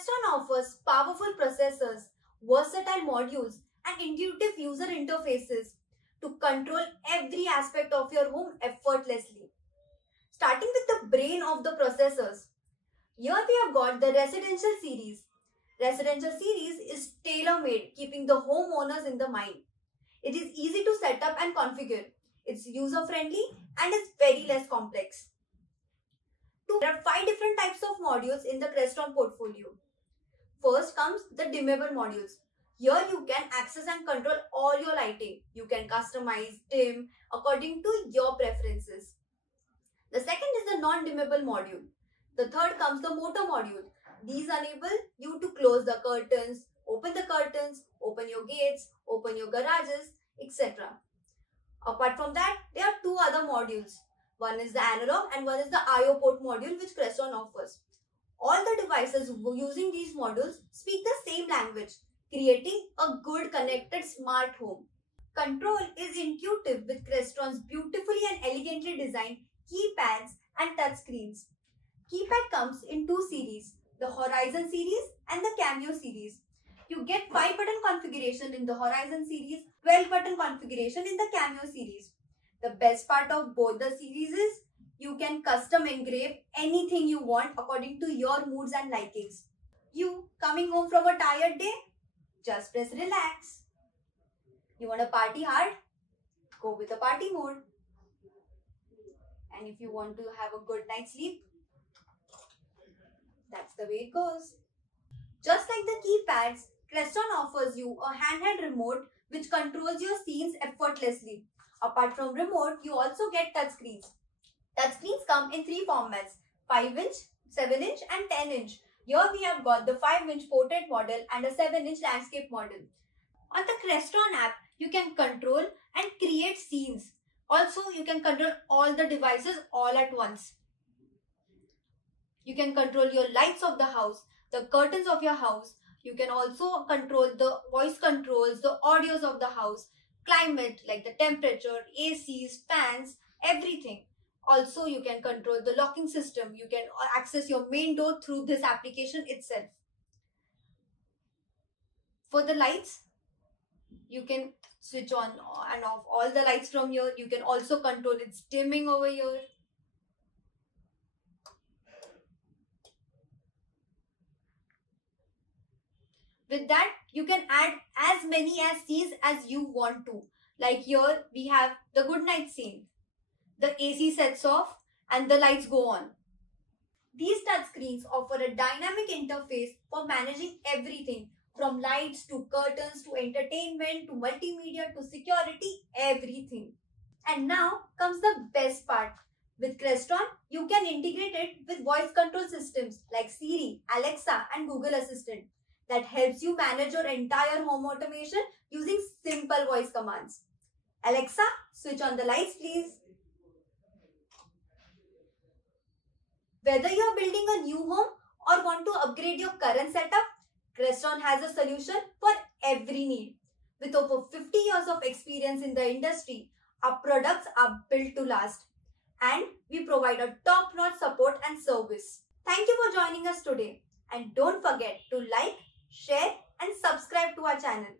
Crestron offers powerful processors, versatile modules, and intuitive user interfaces to control every aspect of your home effortlessly. Starting with the brain of the processors, here we have got the Residential series. Residential series is tailor-made, keeping the homeowners in the mind. It is easy to set up and configure. It's user-friendly and is very less complex. There are 5 different types of modules in the Crestron portfolio. First comes the dimmable modules. Here you can access and control all your lighting. You can customize, dim according to your preferences. The second is the non-dimmable module. The third comes the motor module. These enable you to close the curtains, open your gates, open your garages, etc. Apart from that, there are 2 other modules. One is the analog and one is the I/O port module which Crestron offers. All the devices using these modules speak the same language, creating a good connected smart home. Control is intuitive with Crestron's beautifully and elegantly designed keypads and touchscreens. Keypad comes in 2 series, the Horizon series and the Cameo series. You get 5-button configuration in the Horizon series, 12-button configuration in the Cameo series. The best part of both the series is you can custom engrave anything you want according to your moods and likings. You coming home from a tired day? Just press relax. You want to party hard? Go with the party mode. And if you want to have a good night's sleep, that's the way it goes. Just like the keypads, Crestron offers you a handheld remote which controls your scenes effortlessly. Apart from remote, you also get touchscreens. Touchscreens come in 3 formats, 5-inch, 7-inch and 10-inch. Here we have got the 5-inch portrait model and a 7-inch landscape model. On the Crestron app, you can control and create scenes. Also, you can control all the devices all at once. You can control your lights of the house, the curtains of your house. You can also control the voice controls, the audios of the house, climate like the temperature, ACs, fans, everything. Also, you can control the locking system. You can access your main door through this application itself. For the lights, you can switch on and off all the lights from here. You can also control its dimming over here. With that, you can add as many scenes as you want to. Like here, we have the good night scene. The AC sets off and the lights go on. These touchscreens offer a dynamic interface for managing everything from lights to curtains to entertainment to multimedia to security, everything. And now comes the best part. With Crestron, you can integrate it with voice control systems like Siri, Alexa and Google Assistant that helps you manage your entire home automation using simple voice commands. Alexa, switch on the lights please. Whether you are building a new home or want to upgrade your current setup, Crestron has a solution for every need. With over 50 years of experience in the industry, our products are built to last. And we provide a top-notch support and service. Thank you for joining us today. And don't forget to like, share and subscribe to our channel.